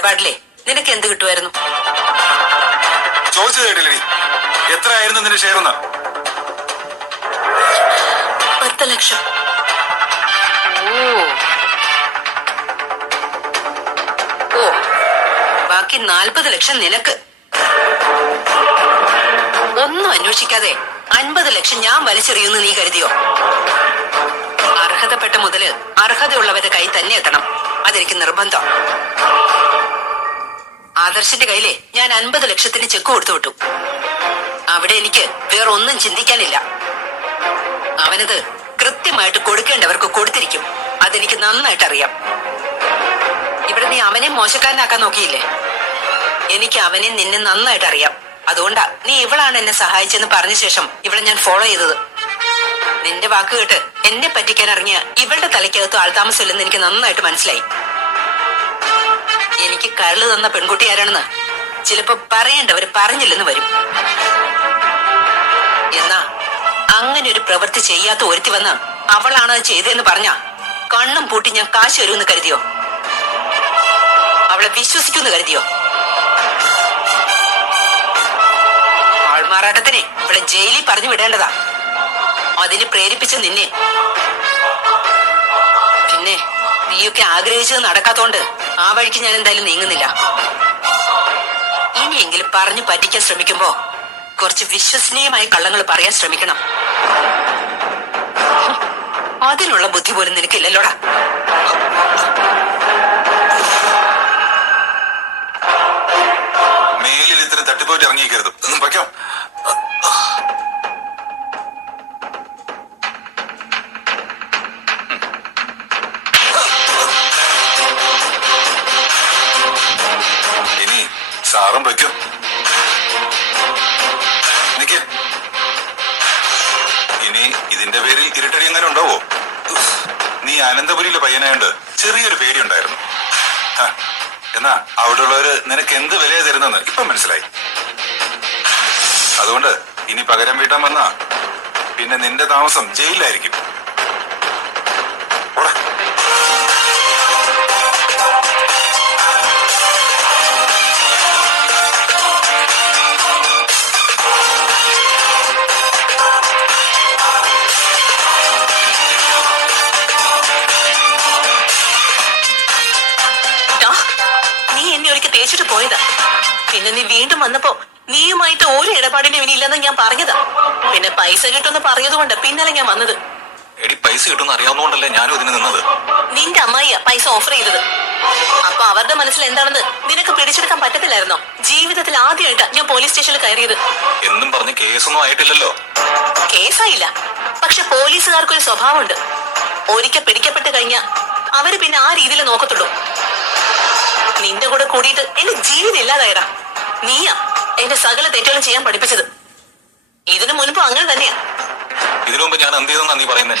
ഇടപാടില്ലേ നിനക്ക് എന്ത് കിട്ടുമായിരുന്നു? ചോദിച്ചു കേട്ടില്ലേ? എത്ര ആയിരുന്നു നിന്റെ ഷെയർ എന്ന്? 10 ലക്ഷം. ഓ, ബാക്കി 40 ലക്ഷം നിനക്ക്. ഒന്നും അന്വേഷിക്കാതെ 50 ലക്ഷം ഞാൻ വലിച്ചെറിയുന്നു നീ കരുതിയോ? അർഹതപ്പെട്ട മുതല് അർഹതയുള്ളവരുടെ കൈ തന്നെ എത്തണം. അതെനിക്ക് നിർബന്ധം. ആദർശിന്റെ കയ്യിലെ ഞാൻ 50 ലക്ഷത്തിന് ചെക്ക് കൊടുത്തു വിട്ടു. അവിടെ എനിക്ക് വേറൊന്നും ചിന്തിക്കാനില്ല. അവനത് കൃത്യമായിട്ട് കൊടുക്കേണ്ടവർക്ക് കൊടുത്തിരിക്കും. അതെനിക്ക് നന്നായിട്ട് അറിയാം. ഇവിടെ നീ അവനെ മോശക്കാരനാക്കാൻ നോക്കിയില്ലേ? എനിക്ക് അവനെ നിന്നെ നന്നായിട്ട് അറിയാം. അതുകൊണ്ടാ നീ ഇവളാണ് എന്നെ സഹായിച്ചെന്ന് പറഞ്ഞ ശേഷം ഇവളെ ഞാൻ ഫോളോ ചെയ്തത്. നിന്റെ വാക്ക് കേട്ട് എന്നെ പറ്റിക്കാൻ ഇറങ്ങിയ ഇവളുടെ തലയ്ക്കകത്ത് ആൾതാമസമില്ലെന്ന് എനിക്ക് നന്നായിട്ട് മനസ്സിലായി. എനിക്ക് കരള് തന്ന പെൺകുട്ടി ആരാണെന്ന് ചിലപ്പോ പറയേണ്ടവര് പറഞ്ഞില്ലെന്ന് വരും. എന്നാ അങ്ങനെ ഒരു പ്രവൃത്തി ചെയ്യാത്ത ഒരുത്തി വന്ന് അവളാണ് അത് ചെയ്തതെന്ന് പറഞ്ഞ കണ്ണും പൂട്ടി ഞാൻ കാശ് വരുമെന്ന് കരുതിയോ? അവളെ വിശ്വസിക്കുമെന്ന് കരുതിയോ? ആൾമാറാട്ടത്തിനെ ഇവിടെ ജയിലിൽ പറഞ്ഞു വിടേണ്ടതാ. അതിന് പ്രേരിപ്പിച്ച നിന്നെ. പിന്നെ നീയൊക്കെ ആഗ്രഹിച്ചത് നടക്കാത്തോണ്ട് ആ വഴിക്ക് ഞാൻ എന്തായാലും നീങ്ങുന്നില്ല. ഇനിയെങ്കിലും പറഞ്ഞു പറ്റിക്കാൻ ശ്രമിക്കുമ്പോ കുറച്ച് വിശ്വസനീയമായ കള്ളങ്ങൾ പറയാൻ ശ്രമിക്കണം. അതിനുള്ള ബുദ്ധി പോലും നിനക്കില്ലല്ലോടാ. മേലിൽ ഇത്തരം തട്ടിപ്പോയിട്ട് ഇറങ്ങിക്കരുത്. ഒന്നും വയ്ക്കാം. ഇനി സാറും വയ്ക്കും. ഇനി ഇതിന്റെ പേരിൽ ഇരുട്ടടി എങ്ങനെ ഉണ്ടാവോ? നീ അനന്തപുരിയിലെ പയ്യനായോണ്ട് ചെറിയൊരു പേടിയുണ്ടായിരുന്നു. എന്നാ അവിടെയുള്ളവര് നിനക്ക് എന്ത് വിലയാ തരുന്നെന്ന് ഇപ്പം മനസ്സിലായി. അതുകൊണ്ട് ഇനി പകരം വീട്ടാൻ വന്നാ പിന്നെ നിന്റെ താമസം ജയിലിലായിരിക്കും. തേച്ചിട്ട് പോയതാ. പിന്നെ നീ വീണ്ടും വന്നപ്പോ നീയുമായിട്ട് ഒരു ഇടപാടിനും ഇനിയില്ലെന്ന് ഞാൻ പറഞ്ഞതാ. പിന്നെ പൈസ കിട്ടുമെന്ന് പറഞ്ഞതുകൊണ്ട് പിന്നാലെ ഞാൻ വന്നത്. എടി, പൈസ കിട്ടുമെന്ന് അറിയാവുന്നതുകൊണ്ടല്ലേ ഞാനും ഇതിന് നിന്നത്. നിന്റെ അമ്മായിയാ പൈസ ഓഫർ ചെയ്തത്. അപ്പൊ അവരുടെ മനസ്സിൽ എന്താണെന്ന് നിനക്ക് പിടിച്ചെടുക്കാൻ പറ്റത്തില്ലായിരുന്നോ? ജീവിതത്തിൽ ആദ്യമായിട്ടാ ഞാൻ പോലീസ് സ്റ്റേഷനിൽ കയറിയത്. എന്നും പറഞ്ഞ് കേസൊന്നും ആയിട്ടില്ലല്ലോ. കേസായില്ല, പക്ഷെ പോലീസുകാർക്കൊരു സ്വഭാവമുണ്ട്. ഒരിക്കൽ പിടിക്കപ്പെട്ട് കഴിഞ്ഞാ അവര് പിന്നെ ആ രീതിയിൽ നോക്കത്തുള്ളൂ. നിന്റെ കൂടെ കൂടിയിട്ട് എന്റെ ജീവിതം ഇല്ലാതായടാ. നീയാ എന്റെ സകല തെറ്റുകളും ചെയ്യാൻ പഠിപ്പിച്ചത്. ഇതിനു മുൻപ് അങ്ങനെ തന്നെയാ. ഇതിനു മുമ്പ് ഞാൻ എന്ത് ചെയ്തെന്നാ നീ പറയുന്നേ?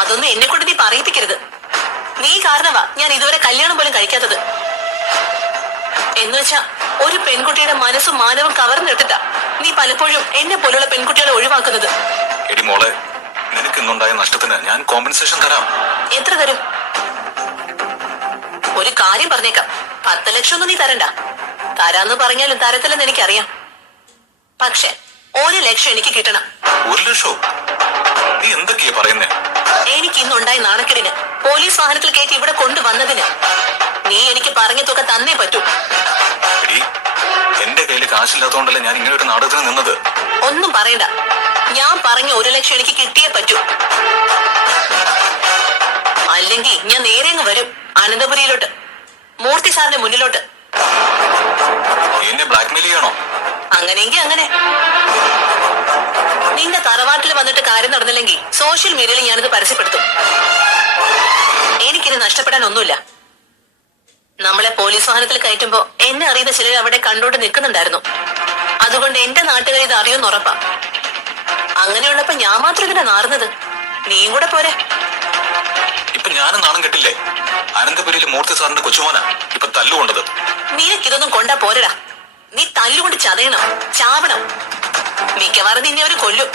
അതൊന്നും എന്നെ കൊണ്ട് നീ പറയിപ്പിക്കരുത്. നീ കാരണവാ ഞാൻ ഇതുവരെ കല്യാണം പോലും കഴിക്കാത്തത്. എന്നുവെച്ചാ ഒരു പെൺകുട്ടിയുടെ മനസ്സും മാനവും കവർന്നിട്ടിട്ടാ നീ പലപ്പോഴും എന്നെ പോലുള്ള പെൺകുട്ടികളെ ഒഴിവാക്കുന്നത്. എടി മോളെ, നിനക്കിന്നുണ്ടായ നഷ്ടത്തിന് ഞാൻ കോമ്പൻസേഷൻ തരാം. എത്ര തരും? ഒരു കാര്യം പറഞ്ഞേക്കാം, 10 ലക്ഷം ഒന്നും നീ തരണ്ട. തരാന്ന് പറഞ്ഞാലും തരത്തില്ലെന്ന് എനിക്കറിയാം. പക്ഷെ 1 ലക്ഷം എനിക്ക് കിട്ടണം. 1 ലക്ഷോ? നീ എന്തൊക്കെയാ പറയുന്നേ? എനിക്ക് ഇന്നുണ്ടായ നാണക്കേടിന്, പോലീസ് വാഹനത്തിൽ കയറ്റി ഇവിടെ കൊണ്ടുവന്നതിന് നീ എനിക്ക് പറഞ്ഞ തുക തന്നേ പറ്റൂ. എന്റെ കയ്യിൽ കാശില്ലാത്തോണ്ടല്ലേ ഞാൻ ഇങ്ങനെ ഒരു നാടകത്തിന് നിന്നത്. ഒന്നും പറയണ്ട. ഞാൻ പറഞ്ഞ 1 ലക്ഷം എനിക്ക് കിട്ടിയേ പറ്റൂ. അല്ലെങ്കിൽ ഞാൻ നേരെ വരും അനന്തപുരിയിലോട്ട്, മൂർത്തി സാറിന്റെ മുന്നിലോട്ട്. എന്നെ ബ്ലാക്ക്മെയിൽ ചെയ്യണോ? അങ്ങനെയെങ്കിൽ അങ്ങനെ. നിന്റെ തറവാട്ടിൽ വന്നിട്ട് കാര്യം നടന്നില്ലെങ്കിൽ സോഷ്യൽ മീഡിയയിൽ ഞാനിത് പരസ്യപ്പെടുത്തും. എനിക്കിത് നഷ്ടപ്പെടാൻ ഒന്നുമില്ല. നമ്മളെ പോലീസ് വാഹനത്തിൽ കയറ്റുമ്പോ എന്നെ അറിയുന്ന ചിലർ അവിടെ കണ്ടോണ്ട് നിൽക്കുന്നുണ്ടായിരുന്നു. അതുകൊണ്ട് എന്റെ നാട്ടുകാർ ഇത് അറിയുമെന്ന് ഉറപ്പാ. അങ്ങനെയുള്ളപ്പോ ഞാൻ മാത്രം ഇതിനെ നാറുന്നത്. നീയും കൂടെ പോരെ. ഇപ്പൊ ഞാനും നാണം കെട്ടില്ലേ? അനന്തപുരിയിലെ മൂർത്തി സാറിന്റെ കൊച്ചുമോനാ ഇപ്പൊ തല്ലുകൊണ്ടത്. നിനക്കിതൊന്നും കൊണ്ടാ പോരടാ. നീ തല്ലുകൊണ്ട് ചതയണം, ചാവണം. മിക്കവാറും നിന്നെ അവര് കൊല്ലും.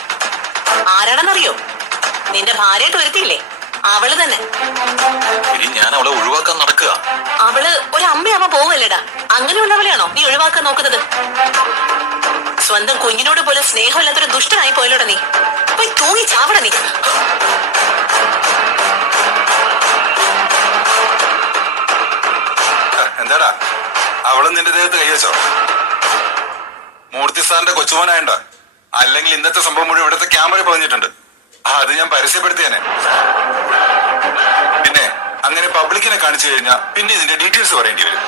ആരാണെന്നറിയോ? നിന്റെ ഭാര്യയായിട്ട് വരുത്തിയില്ലേ അവള് തന്നെ. ഇനി ഞാൻ അവളെ ഒഴിവാക്കാൻ നടക്കുക. അവള് ഒരു അമ്മയമ്മ പോവല്ലേടാ. അങ്ങനെയുള്ളവളെയാണോ നീ ഒഴിവാക്കാൻ നോക്കുന്നത്? സ്വന്തം കുഞ്ഞിനോട് പോലെ സ്നേഹമില്ലാത്തൊരു ദുഷ്ടനായി പോയല്ലോടാ നീ. പോയി തൂങ്ങി ചാവട നീ. എന്താടാ അവളും നിന്റെ ദേഹത്ത് കൈവച്ചോ? മൂർത്തി സാറിന്റെ കൊച്ചുമോനായണ്ട, അല്ലെങ്കിൽ ഇന്നത്തെ സംഭവം മുഴുവൻ ഇവിടുത്തെ ക്യാമറ പറഞ്ഞിട്ടുണ്ട്. അത് ഞാൻ പരസ്യപ്പെടുത്തിയേനെ. പിന്നെ അങ്ങനെ പബ്ലിക്കിനെ കാണിച്ചു കഴിഞ്ഞാൽ പിന്നെ ഇതിന്റെ ഡീറ്റെയിൽസ് പറയേണ്ടി വരും.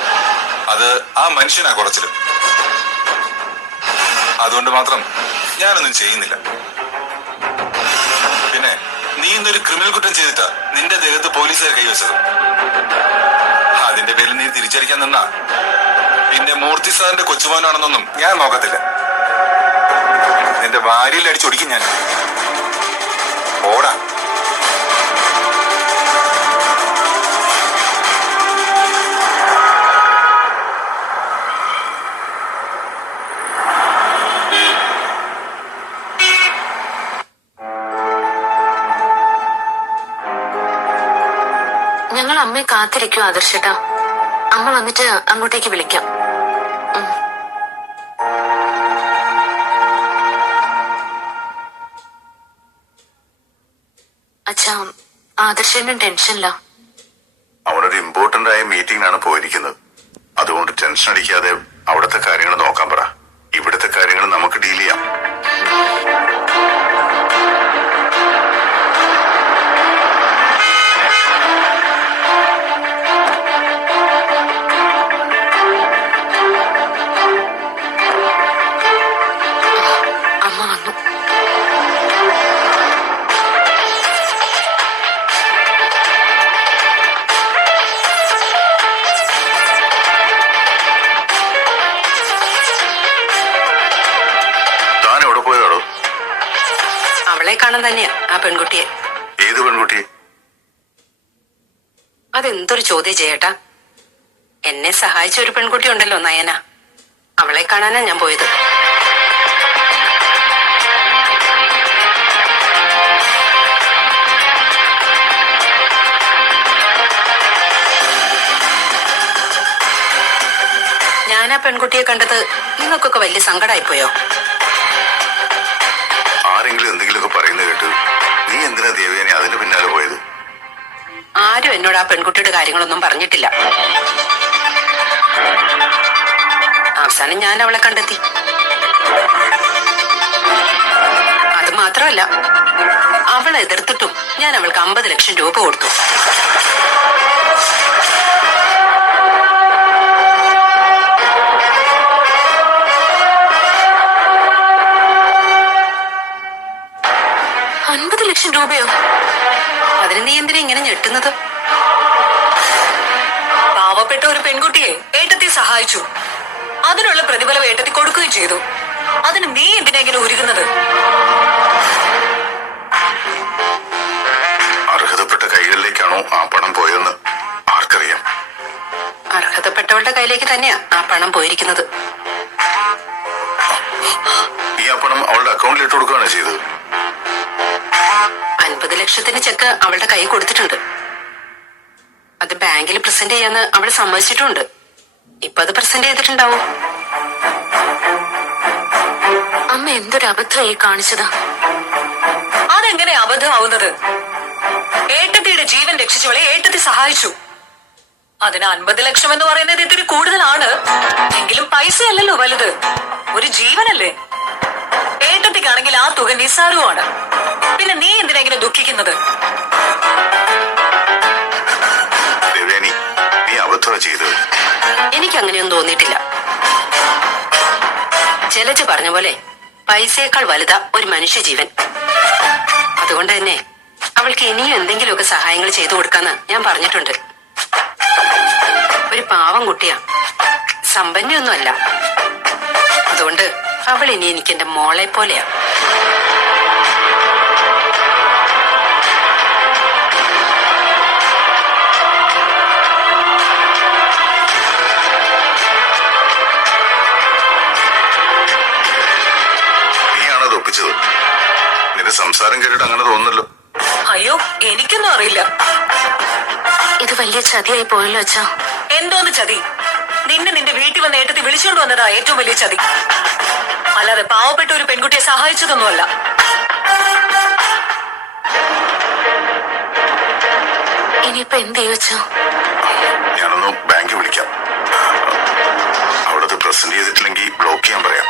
അത് ആ മനുഷ്യനാ കുറച്ചില്. അതുകൊണ്ട് മാത്രം ഞാനൊന്നും ചെയ്യുന്നില്ല. പിന്നെ നീ ഇന്നൊരു ക്രിമിനൽ കുറ്റം ചെയ്തിട്ടാ നിന്റെ ദേഹത്ത് പോലീസുകാർ കൈവച്ചത്. അതിന്റെ പേരിൽ നീ തിരിച്ചടിക്കാൻ നിന്നാ പിന്നെ മൂർത്തി സാറിന്റെ കൊച്ചുമോനാണെന്നൊന്നും ഞാൻ നോക്കത്തില്ല. നിന്റെ വാരിയിൽ അടിച്ചൊടിക്കും ഞാൻ. ഓടാ. ഞങ്ങൾ അമ്മയെ കാത്തിരിക്കും ആദർശേട്ടാ. അമ്മ വന്നിട്ട് അങ്ങോട്ടേക്ക് വിളിക്കാം. അച്ഛാ, ആദർശേട്ടൻ ടെൻഷനില്ല. അവനൊരു ഇമ്പോർട്ടന്റ് ആയ മീറ്റിംഗിനാണ് പോയിരിക്കുന്നത്. അതുകൊണ്ട് ടെൻഷൻ അടിക്കാതെ അവിടുത്തെ കാര്യങ്ങൾ നോക്കാൻ പറ. ഇവിടുത്തെ കാര്യങ്ങൾ നമുക്ക് ഡീൽ ചെയ്യാം. അമ്മ വന്നു. താൻ എവിടെ പോയാടോ? അവളെ കാണാൻ തന്നെയാ ആ പെൺകുട്ടിയെ. ഏത് പെൺകുട്ടി? അതെന്തൊരു ചോദ്യം ചെയ്യട്ടാ. എന്നെ സഹായിച്ച ഒരു പെൺകുട്ടി ഉണ്ടല്ലോ, നയന. അവളെ കാണാനാ ഞാൻ പോയത്. ഞാൻ ആ പെൺകുട്ടിയെ കണ്ടത് നിങ്ങൾക്കൊക്കെ വലിയ സങ്കടമായിപ്പോയോ? ആരെങ്കിലും എന്തെങ്കിലുമൊക്കെ പറയുന്നത് കേട്ട് നീ എന്തിനാ ദേവേനെ അതിന് പിന്നാലെ പോയത്? ആരും എന്നോട് ആ പെൺകുട്ടിയുടെ കാര്യങ്ങളൊന്നും പറഞ്ഞിട്ടില്ല. അവസാനം ഞാൻ അവളെ കണ്ടെത്തി. അത് മാത്രമല്ല, അവളെ എതിർത്തിട്ടും ഞാൻ അവൾക്ക് 50 ലക്ഷം രൂപ കൊടുത്തു. രൂപയോ? അതിന് നീ എന്തിനാ ഇങ്ങനെ ഞെട്ടുന്നത്? പാവപ്പെട്ട ഒരു പെൺകുട്ടിയെ ഏട്ടത്തി സഹായിച്ചു. അതിനുള്ള പ്രതിഫലം ഏട്ടത്തി കൊടുക്കുകയും ചെയ്തു. അതിന് നീ എന്തിനാ ഇങ്ങനെ ഉരുകുന്നത്? അർഹതപ്പെട്ട കൈകളിലേക്കാണോ ആ പണം പോയതെന്ന് ആർക്കറിയാം? അർഹതപ്പെട്ടവളുടെ കയ്യിലേക്ക് തന്നെയാ ആ പണം പോയിരിക്കുന്നത്. ഈ ആ പണം അവളുടെ അക്കൗണ്ടിൽ ഇട്ട് കൊടുക്കുകയാണ് ചെയ്തത്. 50 ലക്ഷത്തിന് ചെക്ക് അവളുടെ കൈ കൊടുത്തിട്ടുണ്ട്. അത് ബാങ്കിൽ പ്രസന്റ് ചെയ്യാന്ന് അവൾ സമ്മതിച്ചിട്ടുണ്ട്. ഇപ്പൊ അത് പ്രസന്റ് ചെയ്തിട്ടുണ്ടാവും. അമ്മ എന്തൊരു അബദ്ധമായി കാണിച്ചതാ. അതെങ്ങനെ അബദ്ധമാവുന്നത്? ഏട്ടത്തിയുടെ ജീവൻ രക്ഷിച്ചവളെ ഏട്ടത്തി സഹായിച്ചു. അതിന് 50 ലക്ഷം എന്ന് പറയുന്നത് ഇത്തിരി കൂടുതലാണ്. എങ്കിലും പൈസയല്ലല്ലോ വലുത്, ഒരു ജീവനല്ലേ. ഏട്ടത്തിക്കാണെങ്കിൽ ആ തുക നിസ്സാരവുമാണ്. പിന്നെ നീ എന്തിനാ ഇങ്ങനെ ദുഃഖിക്കുന്നത്? നീ അബദ്ധമാണ് ചെയ്തത്. എനിക്ക് അങ്ങനെയൊന്നും തോന്നിയിട്ടില്ല. ജലജ പറഞ്ഞ പോലെ പൈസയേക്കാൾ വലുതാ ഒരു മനുഷ്യജീവൻ. അതുകൊണ്ട് തന്നെ അവൾക്ക് ഇനിയും എന്തെങ്കിലുമൊക്കെ സഹായങ്ങൾ ചെയ്തു കൊടുക്കാന്ന് ഞാൻ പറഞ്ഞിട്ടുണ്ട്. ഒരു പാവം കുട്ടിയാ, സമ്പന്നയൊന്നുമല്ല. അതുകൊണ്ട് അവൾ ഇനി എനിക്ക് എന്റെ മോളെ പോലെയാ. നീയാണത് ഒപ്പിച്ചത്. നിന്റെ സംസാരം കേട്ടിട്ട് അങ്ങനെ തോന്നുന്നല്ലോ. അയ്യോ എനിക്കൊന്നും അറിയില്ല. ഇത് വലിയ ചതിയായി പോയല്ലോ അച്ഛാ. എന്തോന്ന് ചതി? നിന്റെ വീട്ടിൽ വന്ന് ഏട്ടത്തി വിളിച്ചോണ്ട് വന്നതാ ഏറ്റവും വലിയ ചതി. അല്ലാതെ പാവപ്പെട്ട ഒരു പെൺകുട്ടിയെ സഹായിച്ചതൊന്നുമല്ല. ഇനിയിപ്പൊ എന്ത് ചെയ്യും അച്ഛാ? ഞാനൊന്ന് ബാങ്കിൽ വിളിക്കാം. അവിടത് പ്രസന്റ് ചെയ്തിട്ടില്ലെങ്കിൽ ബ്ലോക്ക് ചെയ്യാൻ പറയാം.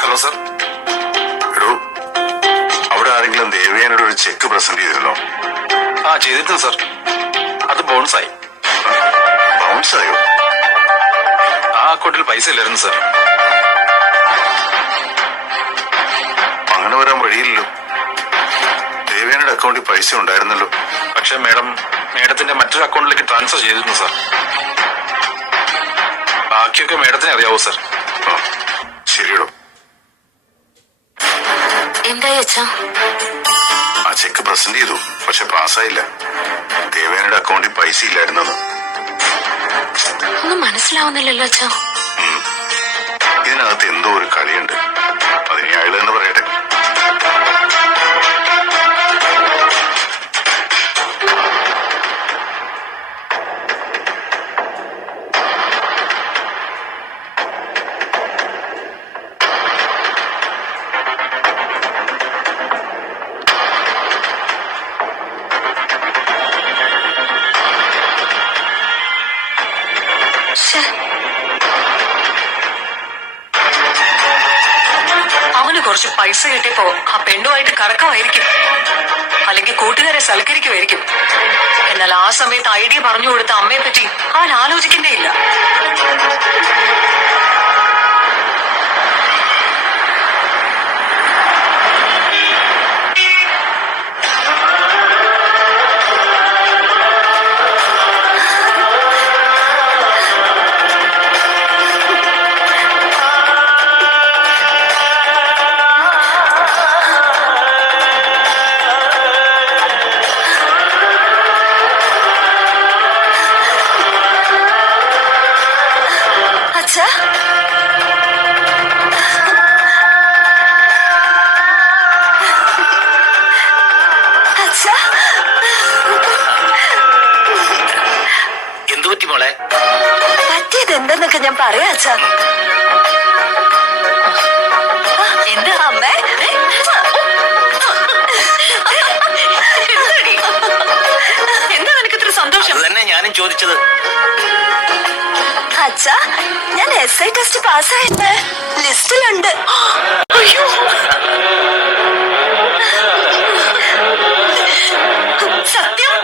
Hello sir. എടോ, അവിടെ ആരെങ്കിലും ദേവയാനോട് ഒരു ചെക്ക് പ്രസന്റ് ചെയ്തിരുന്നോ? ചെയ്തിട്ടുണ്ട് സർ. അത് ബൗൺസായി. ബൗൺസായോ? ആ അക്കൗണ്ടിൽ പൈസ ഇല്ലായിരുന്നു സർ. അങ്ങനെ വരാൻ വഴിയില്ലല്ലോ. ദേവയാനയുടെ അക്കൗണ്ടിൽ പൈസ ഉണ്ടായിരുന്നല്ലോ. പക്ഷെ മേഡത്തിന്റെ മറ്റൊരു അക്കൗണ്ടിലേക്ക് ട്രാൻസ്ഫർ ചെയ്തിരുന്നു സർ. ബാക്കിയൊക്കെ മേഡത്തിന് അറിയാവൂ സർ. ശരിയടോ. എന്തായി അച്ഛാ? ആ ചെക്ക് പ്രസന്റ് ചെയ്തു, പക്ഷെ പാസ്സായില്ല. ദേവയാനയുടെ അക്കൗണ്ടിൽ പൈസ ഇല്ലായിരുന്നെന്ന്. ഒന്നും മനസ്സിലാവുന്നില്ലല്ലോ അച്ഛാ. ഇതിനകത്ത് എന്തോ ഒരു കളിയുണ്ട്. അതിനെ അയാൾ തന്നെ പറയട്ടെ. അവന് കുറച്ച് പൈസ കിട്ടിയപ്പോ ആ പെണ്ണുമായിട്ട് കറക്കമായിരിക്കും, അല്ലെങ്കിൽ കൂട്ടുകാരെ സൽക്കരിക്കുമായിരിക്കും. എന്നാൽ ആ സമയത്ത് ഐഡിയ പറഞ്ഞു കൊടുത്ത അമ്മയെ പറ്റി അവൻ ആലോചിക്കുന്നേ ഇല്ല. എന്തു പറ്റി മോളെ? പറ്റിയത് എന്തെന്നൊക്കെ ഞാൻ പറയാ അച്ഛാ. എന്താ അമ്മേ? എന്താ നിനക്ക് ഇത്ര സന്തോഷം? തന്നെ ഞാനും ചോദിച്ചത്. അച്ഛാ, ഞാൻ SI ടെസ്റ്റ് പാസ്സായിട്ട് ലിസ്റ്റിലുണ്ട്. അയ്യോ, സത്യം?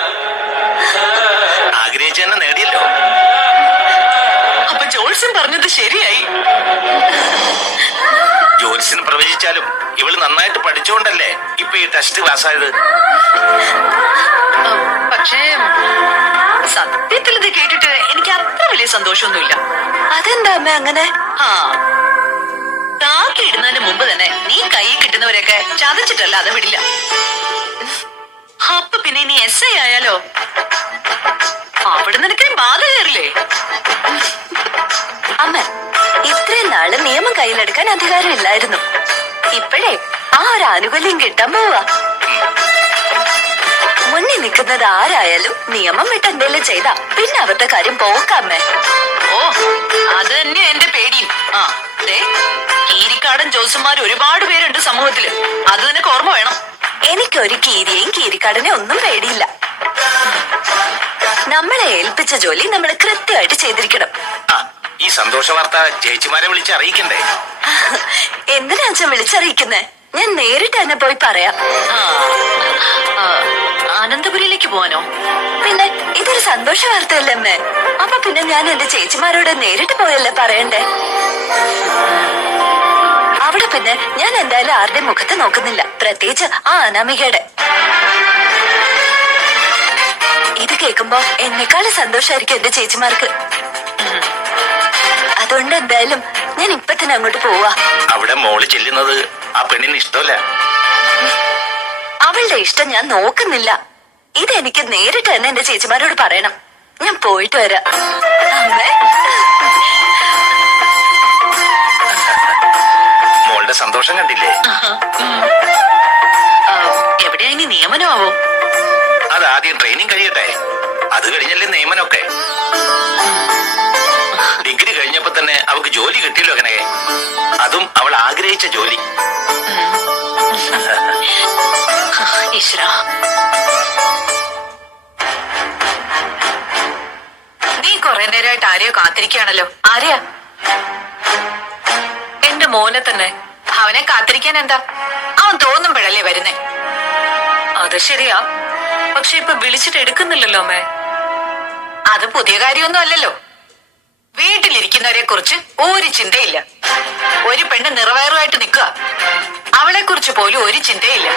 ആഗ്രഹിച്ചു തന്നെ നേടിയല്ലോ. അപ്പൊ ജോത്സ്യൻ പറഞ്ഞത് ശരിയായി. ജോലിസിന് പ്രവചിച്ചാലും ഇവള് നന്നായിട്ട് പഠിച്ചുകൊണ്ടല്ലേ ഇപ്പൊ ഈ ടെസ്റ്റ് പാസ്സായത്. പക്ഷേ സത്യത്തിൽ ഇത് കേട്ടിട്ട് എനിക്ക് അത്ര വലിയ സന്തോഷമൊന്നുമില്ല. അതെന്താ അമ്മ അങ്ങനെ? കാക്കി ഇടുന്നതിന് മുമ്പ് തന്നെ നീ കൈ കിട്ടുന്നവരെയൊക്കെ ചതച്ചിട്ടല്ല അത് വിടില്ല. അപ്പൊ പിന്നെ നീ SI ആയാലോ? അവിടെ നിനക്ക് ബാധ കയറില്ലേ? അമ്മ, ഇത്രയും നാള് നിയമം കയ്യിലെടുക്കാൻ അധികാരമില്ലായിരുന്നു. ഇപ്പോഴേ ആ ഒരു ആനുകൂല്യം കിട്ടാൻ പോവാ. മുന്നിൽ നിൽക്കുന്നത് ആരായാലും നിയമം വിട്ട് എന്തെങ്കിലും ചെയ്താ പിന്നെ അവരുടെ കാര്യം പോക്കാമേ. ഓ, അത് തന്നെ എന്റെ പേടിയും. കീരിക്കാടൻ ജോസുമാർ ഒരുപാട് പേരുണ്ട് സമൂഹത്തില്. അത് നിനക്ക് ഓർമ്മ വേണം. എനിക്കൊരു കീരിയെയും കീരിക്കാടനെ ഒന്നും പേടിയില്ല. നമ്മളെ ഏൽപ്പിച്ച ജോലി നമ്മൾ കൃത്യമായിട്ട് ചെയ്തിരിക്കണം. ഈ സന്തോഷ വാർത്ത ചേച്ചിമാരെ വിളിച്ച് അറിയിക്കണ്ടേ? എന്തിനാ അച്ഛൻ വിളിച്ചറിയിക്കുന്നേ? ഞാൻ നേരിട്ട് തന്നെ പോയി പറയാം. അനന്തപുരിയിലേക്ക് പോവാനോ? പിന്നെ ഇതൊരു സന്തോഷ വാർത്തയല്ലേ അമ്മേ? അപ്പൊ പിന്നെ ഞാൻ എന്റെ ചേച്ചിമാരോട് നേരിട്ട് പോയല്ലേ പറയണ്ടേ? അവിടെ പിന്നെ ഞാൻ എന്തായാലും ആരുടെ മുഖത്ത് നോക്കുന്നില്ല, പ്രത്യേകിച്ച് ആ അനാമികയുടെ. ഇത് കേൾക്കുമ്പോ എന്നെക്കാളും സന്തോഷമായിരിക്കും എന്റെ ചേച്ചിമാർക്ക്. അതുകൊണ്ട് എന്തായാലും ഞാൻ ഇപ്പൊ തന്നെ അങ്ങോട്ട് പോവാ. അവിടെ മോള് ചെല്ലുന്നത് ആ പെണ്ണിന് ഇഷ്ടമല്ല. അവളുടെ ഇഷ്ടം ഞാൻ നോക്കുന്നില്ല. ഇതെനിക്ക് നേരിട്ട് തന്നെ എന്റെ ചേച്ചിമാരോട് പറയണം. ഞാൻ പോയിട്ട് വരാം. അമ്മേ മോളുടെ സന്തോഷം കണ്ടില്ലേ? എവിടെയാ ഇനി നിയമനമാവോ? അത് ആദ്യം ട്രെയിനിങ് കഴിയട്ടെ, അത് കഴിഞ്ഞല്ലേ നിയമനമൊക്കെ. ഡിഗ്രി കഴിഞ്ഞപ്പോ തന്നെ അവൾക്ക് ജോലി കിട്ടിയല്ലോ കനകെ, അതും അവൾ ആഗ്രഹിച്ച ജോലി. ഈശ്വര, നീ കുറെ നേരമായിട്ട് ആരെയോ കാത്തിരിക്കുകയാണല്ലോ. ആരെയാ? എന്റെ മോനെ തന്നെ. അവനെ കാത്തിരിക്കാൻ എന്താ? അവൻ തോന്നുമ്പോഴല്ലേ വരുന്നേ. അത് ശരിയാ, പക്ഷെ ഇപ്പൊ വിളിച്ചിട്ട് എടുക്കുന്നില്ലല്ലോ അമ്മേ. അത് പുതിയ കാര്യമൊന്നും അല്ലല്ലോ. വീട്ടിലിരിക്കുന്നവരെ കുറിച്ച് ഒരു ചിന്തയില്ല. ഒരു പെണ്ണ് നിറവേറുമായിട്ട് നിൽക്കുക, അവളെ കുറിച്ച് പോലും ഒരു ചിന്തയില്ല.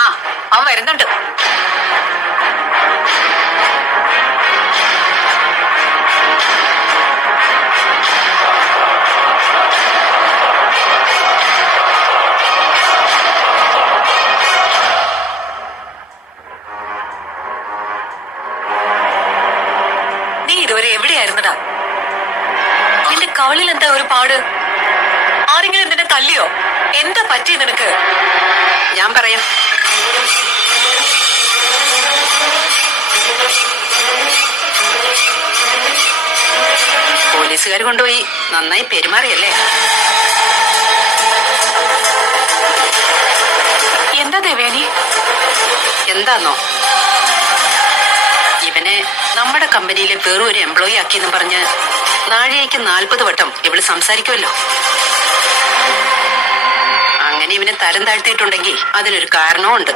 ആ, അവൻ വരുന്നുണ്ട്. നീ ഇതുവരെ എവിടെയായിരുന്നടാ? നിന്റെ കവളിൽ എന്താ ഒരു പാട്? ആരെങ്കിലും നിന്നെ തല്ലിയോ? എന്താ പറ്റി നിനക്ക്? ഞാൻ പറയാം. പോലീസുകാർ കൊണ്ടുപോയി നന്നായി പെരുമാറിയല്ലേ? എന്താ ദേവേനി? എന്താന്നോ, ഇവനെ നമ്മുടെ കമ്പനിയിലെ വേറെ ഒരു എംപ്ലോയി ആക്കിയെന്നും പറഞ്ഞ് നാഴികയ്ക്ക് 40 വട്ടം ഇവള് സംസാരിക്കുമല്ലോ. അങ്ങനെ ഇവനെ തരം താഴ്ത്തിയിട്ടുണ്ടെങ്കിൽ അതിനൊരു കാരണവും ഉണ്ട്.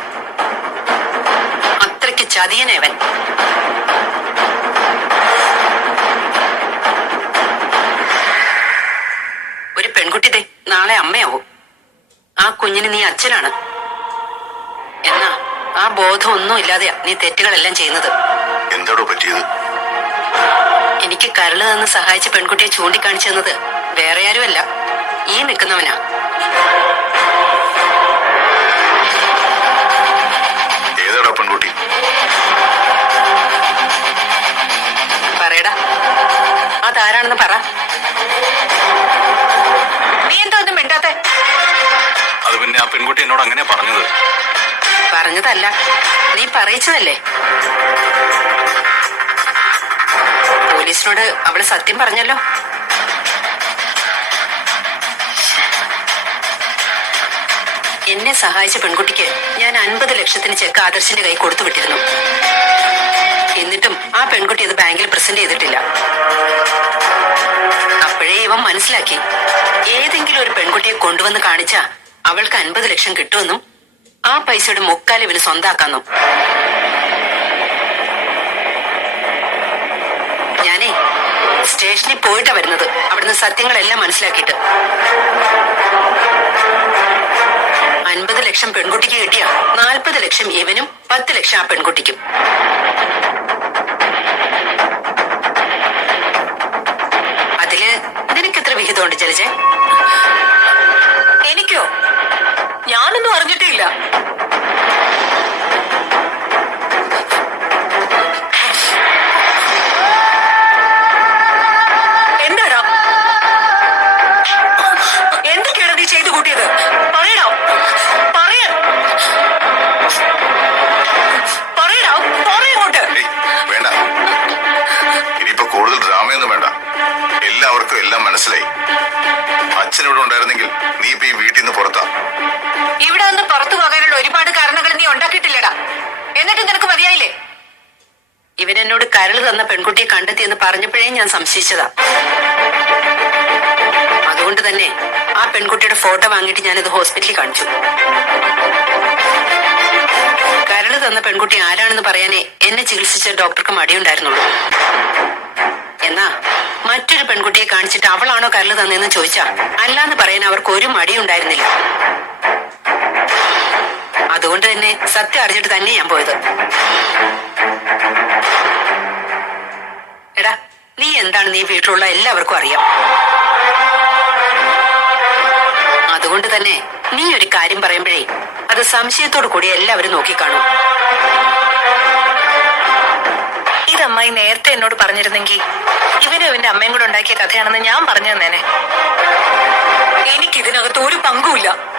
അത്രയ്ക്ക് ചതിയനവൻ. ഒരു പെൺകുട്ടി നാളെ അമ്മയാവും. ആ കുഞ്ഞിന് നീ അച്ഛനാണ്. എന്നാ ആ ബോധം ഒന്നും ഇല്ലാതെയാ നീ തെറ്റുകളെല്ലാം ചെയ്യുന്നത്. എന്താടോ പറ്റിയത്? എനിക്ക് കരള് തന്ന് സഹായിച്ച പെൺകുട്ടിയെ ചൂണ്ടിക്കാണിച്ചു തന്നത് വേറെ ആരുമല്ല, ഈ നിൽക്കുന്നവനാ. ഏതാടാ പെൺകുട്ടി? പറയടാ, അതാരാണെന്ന് പറ. നീ എന്താ ഒന്നും മിണ്ടാത്തെ? അത് പിന്നെ ആ പെൺകുട്ടി എന്നോട് അങ്ങനെ പറഞ്ഞത്. പറഞ്ഞതല്ല, നീ പറയിച്ചതല്ലേ. പോലീസിനോട് അവള് സത്യം പറഞ്ഞല്ലോ. എന്നെ സഹായിച്ച പെൺകുട്ടിക്ക് ഞാൻ 50 ലക്ഷത്തിന് ചെക്ക് ആദർശിന്റെ കൈ കൊടുത്തു വിട്ടിരുന്നു. എന്നിട്ടും ആ പെൺകുട്ടി അത് ബാങ്കിൽ പ്രസന്റ് ചെയ്തിട്ടില്ല. അപ്പോഴേ ഇവൻ മനസ്സിലാക്കി, ഏതെങ്കിലും ഒരു പെൺകുട്ടിയെ കൊണ്ടുവന്ന് കാണിച്ച അവൾക്ക് 50 ലക്ഷം കിട്ടുമെന്നും ആ പൈസയുടെ മുക്കാൽ ഇവന് സ്വന്താക്കാന്നും. ഞാനേ സ്റ്റേഷനിൽ പോയിട്ടാ വരുന്നത്, അവിടുന്ന് സത്യങ്ങളെല്ലാം മനസ്സിലാക്കിയിട്ട്. 50 ലക്ഷം പെൺകുട്ടിക്ക് കിട്ടിയ 40 ലക്ഷം ഇവനും 10 ലക്ഷം ആ പെൺകുട്ടിക്കും. അതില് നിനക്കെത്ര വിഹിതമുണ്ട് ജലജ? എനിക്കോ? ഞാനൊന്നും അറിഞ്ഞിട്ടില്ല. എന്താടാ? എന്തൊക്കെയാണ് നീ ചെയ്തു കൂട്ടിയത്? പറയണോ? പറയാൻ പറയണോ? പറയങ്ങോട്ട്. വേണ്ട, ഇനിയിപ്പോ കൂടുതൽ ഡ്രാമയൊന്നും വേണ്ട. എല്ലാവർക്കും എല്ലാം മനസ്സിലായി. അച്ഛനിവിടെ ഉണ്ടായിരുന്നെങ്കിൽ നീ ഇപ്പൊ ഈ വീട്ടിൽ നിന്ന് പുറത്താ. ഇവിടെ നിന്ന് പുറത്തു പോകാനുള്ള ഒരുപാട് കാരണങ്ങൾ നീ ഉണ്ടാക്കിയിട്ടില്ലടാ. എന്നിട്ട് നിനക്ക് മതിയായില്ലേ? ഇവനെന്നോട് കരള് തന്ന പെൺകുട്ടിയെ കണ്ടെത്തിയെന്ന് പറഞ്ഞപ്പോഴേ ഞാൻ സംശയിച്ചതാ. അതുകൊണ്ട് തന്നെ ആ പെൺകുട്ടിയുടെ ഫോട്ടോ വാങ്ങിയിട്ട് ഞാനത് ഹോസ്പിറ്റലിൽ കാണിച്ചു. കരള് തന്ന പെൺകുട്ടി ആരാണെന്ന് പറയാനേ എന്നെ ചികിത്സിച്ച ഡോക്ടർക്ക് മടിയുണ്ടായിരുന്നുള്ളൂ. എന്നാ മറ്റൊരു പെൺകുട്ടിയെ കാണിച്ചിട്ട് അവളാണോ കരള് തന്നെന്ന് ചോദിച്ചാ അല്ലാന്ന് പറയാൻ അവർക്ക് ഒരു മടിയുണ്ടായിരുന്നില്ല. അതുകൊണ്ട് തന്നെ സത്യം അറിഞ്ഞിട്ട് തന്നെ ഞാൻ പോയത്. എടാ, നീ എന്താണ് നീ വീട്ടിലുള്ള എല്ലാവർക്കും അറിയാം. അതുകൊണ്ട് തന്നെ നീ ഒരു കാര്യം പറയുമ്പോഴേ അത് സംശയത്തോടു കൂടി എല്ലാവരും നോക്കിക്കാണും. ഇത് അമ്മായി നേരത്തെ എന്നോട് പറഞ്ഞിരുന്നെങ്കിൽ ഇവനും ഇവന്റെ അമ്മയും കൂടെ ഉണ്ടാക്കിയ കഥയാണെന്ന് ഞാൻ പറഞ്ഞു തന്നേനെ. എനിക്കിതിനകത്ത് ഒരു പങ്കുമില്ല.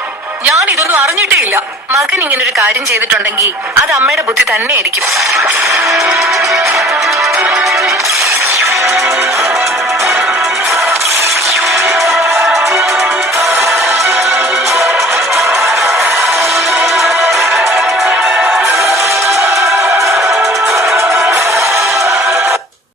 ഞാൻ ഇതൊന്നും അറിഞ്ഞിട്ടേ ഇല്ല. മകൻ ഇങ്ങനൊരു കാര്യം ചെയ്തിട്ടുണ്ടെങ്കിൽ അത് അമ്മയുടെ ബുദ്ധി തന്നെയായിരിക്കും.